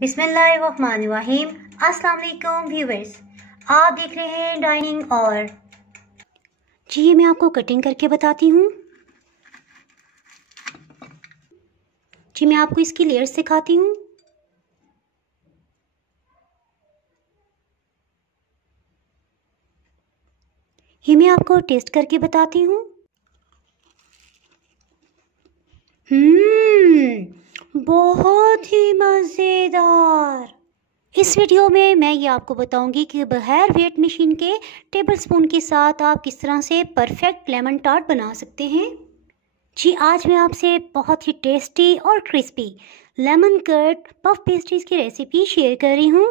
बिस्मिल्लाहिर्रहमानिर्रहीम। अस्सलाम वालेकुम व्यूअर्स, आप देख रहे हैं डाइनिंग और जी मैं आपको कटिंग करके बताती हूँ। जी मैं आपको इसकी लेयर्स सिखाती हूँ। ये मैं आपको टेस्ट करके बताती हूँ। बहुत ही मज़ेदार। इस वीडियो में मैं ये आपको बताऊंगी कि बगैर वेट मशीन के टेबल स्पून के साथ आप किस तरह से परफेक्ट लेमन टार्ट बना सकते हैं। जी आज मैं आपसे बहुत ही टेस्टी और crispy lemon curd puff pastries की रेसिपी शेयर कर रही हूँ।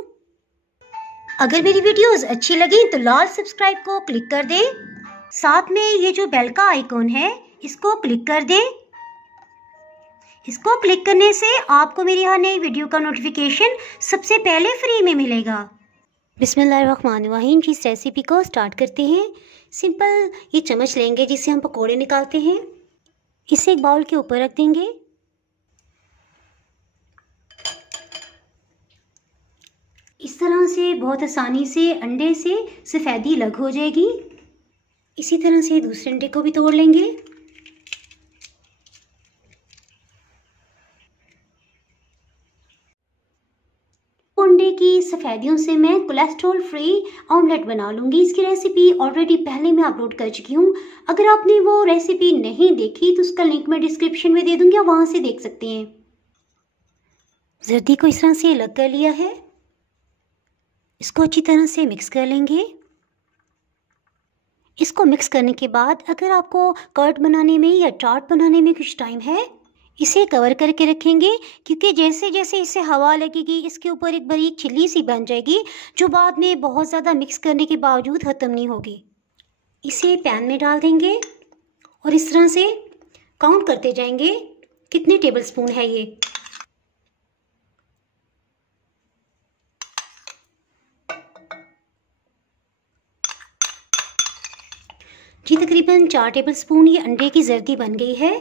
अगर मेरी वीडियोस अच्छी लगी तो लाल सब्सक्राइब को क्लिक कर दें। साथ में ये जो बेल का आइकॉन है इसको क्लिक कर दें। इसको क्लिक करने से आपको मेरी हर नई वीडियो का नोटिफिकेशन सबसे पहले फ्री में मिलेगा। बिस्मिल्लाहिर्रहमानिर्रहीम। इस रेसिपी को स्टार्ट करते हैं। सिंपल ये चम्मच लेंगे जिससे हम पकोड़े निकालते हैं। इसे एक बाउल के ऊपर रख देंगे। इस तरह से बहुत आसानी से अंडे से सफ़ेदी अलग हो जाएगी। इसी तरह से दूसरे अंडे को भी तोड़ लेंगे। अंडे की सफ़ेदियों से मैं कोलेस्ट्रॉल फ्री ऑमलेट बना लूँगी। इसकी रेसिपी ऑलरेडी पहले मैं अपलोड कर चुकी हूँ। अगर आपने वो रेसिपी नहीं देखी तो उसका लिंक मैं डिस्क्रिप्शन में दे दूँगी, आप वहाँ से देख सकते हैं। जर्दी को इस तरह से अलग कर लिया है। इसको अच्छी तरह से मिक्स कर लेंगे। इसको मिक्स करने के बाद अगर आपको कर्ड बनाने में या टार्ट बनाने में कुछ टाइम है, इसे कवर करके रखेंगे, क्योंकि जैसे जैसे इसे हवा लगेगी इसके ऊपर एक बारीक छिल्ली सी बन जाएगी जो बाद में बहुत ज़्यादा मिक्स करने के बावजूद ख़त्म नहीं होगी। इसे पैन में डाल देंगे और इस तरह से काउंट करते जाएंगे कितने टेबल स्पून है ये। जी तकरीबन 4 टेबल स्पून ये अंडे की जर्दी बन गई है।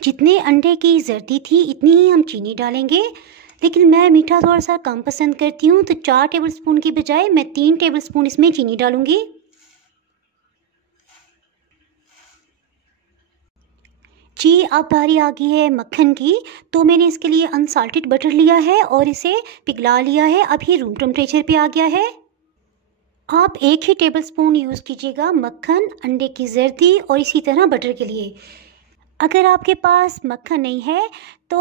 जितने अंडे की जर्दी थी इतनी ही हम चीनी डालेंगे, लेकिन मैं मीठा थोड़ा सा कम पसंद करती हूँ तो 4 टेबल स्पून की बजाय मैं 3 टेबल स्पून इसमें चीनी डालूंगी। जी अब बारी आ गई है मक्खन की, तो मैंने इसके लिए अनसाल्टेड बटर लिया है और इसे पिघला लिया है। अब ये रूम टेम्परेचर पे आ गया है। आप एक ही टेबल स्पून यूज़ कीजिएगा मक्खन, अंडे की जर्दी और इसी तरह बटर के लिए। अगर आपके पास मक्खन नहीं है तो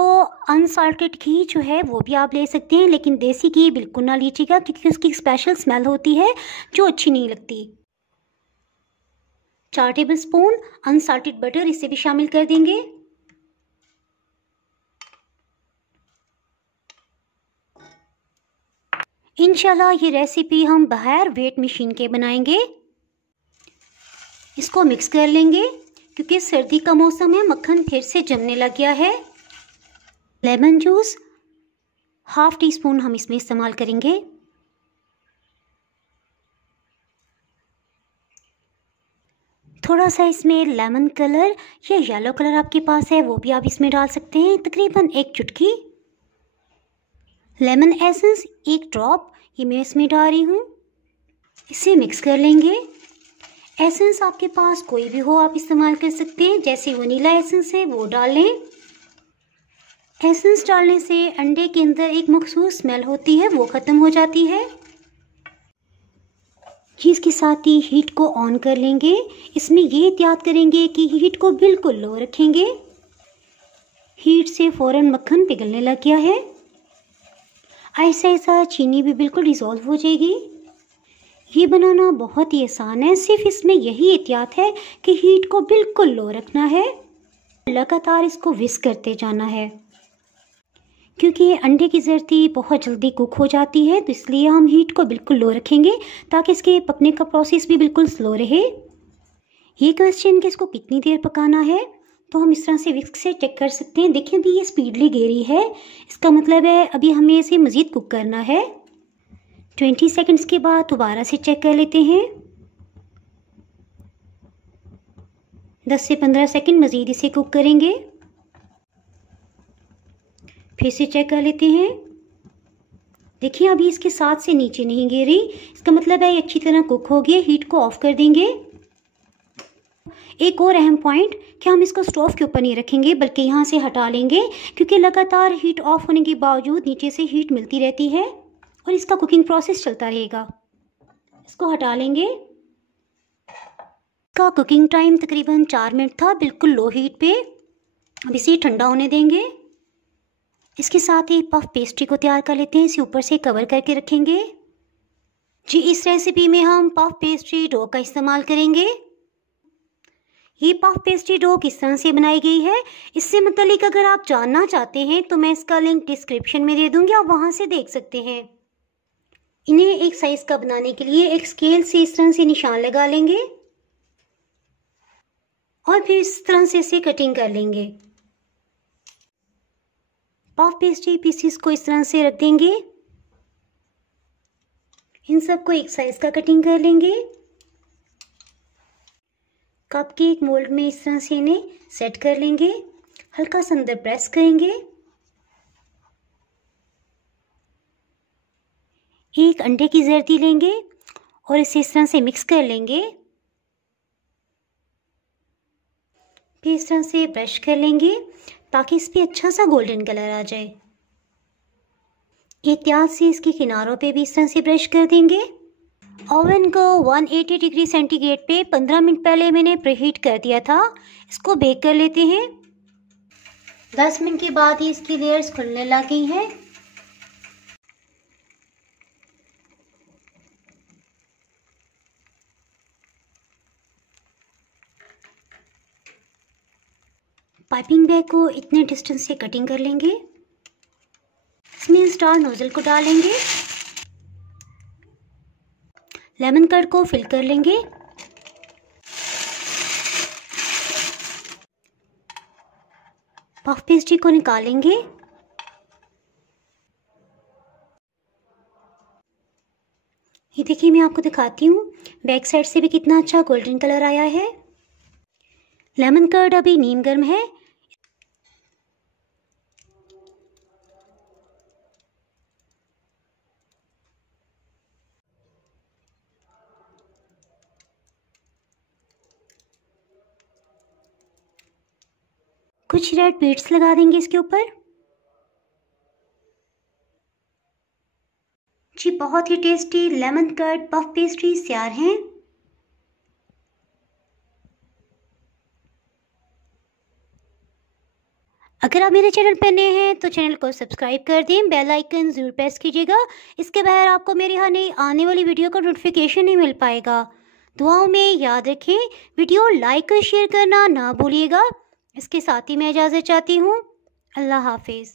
अनसाल्टेड घी जो है वो भी आप ले सकते हैं, लेकिन देसी घी बिल्कुल ना लीजिएगा क्योंकि उसकी स्पेशल स्मेल होती है जो अच्छी नहीं लगती। 4 टेबल स्पून अनसाल्टेड बटर इसे भी शामिल कर देंगे। इंशाल्लाह ये रेसिपी हम बगैर वेट मशीन के बनाएंगे। इसको मिक्स कर लेंगे क्योंकि सर्दी का मौसम है, मक्खन फिर से जमने लग गया है। लेमन जूस ½ टीस्पून हम इसमें इस्तेमाल करेंगे। थोड़ा सा इसमें लेमन कलर या येलो कलर आपके पास है वो भी आप इसमें डाल सकते हैं, तकरीबन 1 चुटकी। लेमन एसेंस 1 ड्रॉप ये मैं इसमें डाल रही हूँ। इसे मिक्स कर लेंगे। एसेंस आपके पास कोई भी हो आप इस्तेमाल कर सकते हैं, जैसे वनीला एसेंस है वो डाल लें। एसेंस डालने से अंडे के अंदर एक मखसूस स्मेल होती है वो ख़त्म हो जाती है। इसके साथ ही हीट को ऑन कर लेंगे। इसमें ये एहतियात करेंगे कि हीट को बिल्कुल लो रखेंगे। हीट से फ़ौरन मक्खन पिघलने लग गया है। ऐसा ऐसा चीनी भी बिल्कुल डिज़ोल्व हो जाएगी। ये बनाना बहुत ही आसान है, सिर्फ इसमें यही एहतियात है कि हीट को बिल्कुल लो रखना है, लगातार इसको विस्क करते जाना है क्योंकि अंडे की जर्दी बहुत जल्दी कुक हो जाती है, तो इसलिए हम हीट को बिल्कुल लो रखेंगे ताकि इसके पकने का प्रोसेस भी बिल्कुल स्लो रहे। ये क्वेश्चन कि इसको कितनी देर पकाना है तो हम इस तरह से विस्क से चेक कर सकते हैं। देखिए अभी ये स्पीडली गेरी है, इसका मतलब है अभी हमें इसे मज़ीद कुक करना है। 20 सेकंड्स के बाद दोबारा से चेक कर लेते हैं। 10 से 15 सेकंड मज़ीद इसे कुक करेंगे। फिर से चेक कर लेते हैं। देखिए अभी इसके साथ से नीचे नहीं गिरी, इसका मतलब है ये अच्छी तरह कुक हो गया। हीट को ऑफ कर देंगे। एक और अहम पॉइंट कि हम इसको स्टोव के ऊपर नहीं रखेंगे बल्कि यहाँ से हटा लेंगे, क्योंकि लगातार हीट ऑफ होने के बावजूद नीचे से हीट मिलती रहती है और इसका कुकिंग प्रोसेस चलता रहेगा। इसको हटा लेंगे। इसका कुकिंग टाइम तकरीबन 4 मिनट था, बिल्कुल लो हीट पे। अब इसे ठंडा होने देंगे। इसके साथ ही पफ पेस्ट्री को तैयार कर लेते हैं। इसे ऊपर से कवर करके रखेंगे। जी इस रेसिपी में हम पफ पेस्ट्री डो का इस्तेमाल करेंगे। ये पफ पेस्ट्री डो किस तरह से बनाई गई है, इससे मुतालिक अगर आप जानना चाहते हैं तो मैं इसका लिंक डिस्क्रिप्शन में दे दूंगी, आप वहां से देख सकते हैं। इन्हें एक साइज का बनाने के लिए एक स्केल से इस तरह से निशान लगा लेंगे और फिर इस तरह से इसे कटिंग कर लेंगे। पफ पेस्ट्री पीसीस को इस तरह से रख देंगे। इन सबको एक साइज का कटिंग कर लेंगे। कप के एक मोल्ड में इस तरह से इन्हें सेट कर लेंगे। हल्का सा अंदर प्रेस करेंगे। एक अंडे की जर्दी लेंगे और इसे इस तरह से मिक्स कर लेंगे। फिर इस तरह से ब्रश कर लेंगे ताकि इस पे अच्छा सा गोल्डन कलर आ जाए। एहतियात से इसके किनारों पे भी इस तरह से ब्रश कर देंगे। ओवन को 180 डिग्री सेंटीग्रेड पे 15 मिनट पहले मैंने प्रीहीट कर दिया था। इसको बेक कर लेते हैं। 10 मिनट के बाद ही इसकी लेयर्स खुलने लग गई हैं। पाइपिंग बैग को इतने डिस्टेंस से कटिंग कर लेंगे। इसमें स्टार नोजल को डालेंगे। लेमन कर्ड को फिल कर लेंगे। पफ पेस्ट्री को निकालेंगे। ये देखिए मैं आपको दिखाती हूँ बैक साइड से भी कितना अच्छा गोल्डन कलर आया है। लेमन कर्ड अभी नीम गर्म है। कुछ रेड बीट्स लगा देंगे इसके ऊपर। जी बहुत ही tasty lemon curd puff pastry तैयार हैं। अगर आप मेरे चैनल पर नए हैं तो चैनल को सब्सक्राइब कर दें, बेल आइकन ज़रूर प्रेस कीजिएगा। इसके बगैर आपको मेरी आने वाली वीडियो का नोटिफिकेशन नहीं मिल पाएगा। दुआओं में याद रखें, वीडियो लाइक और शेयर करना ना भूलिएगा। इसके साथ ही मैं इजाज़त चाहती हूँ। अल्लाह हाफिज़।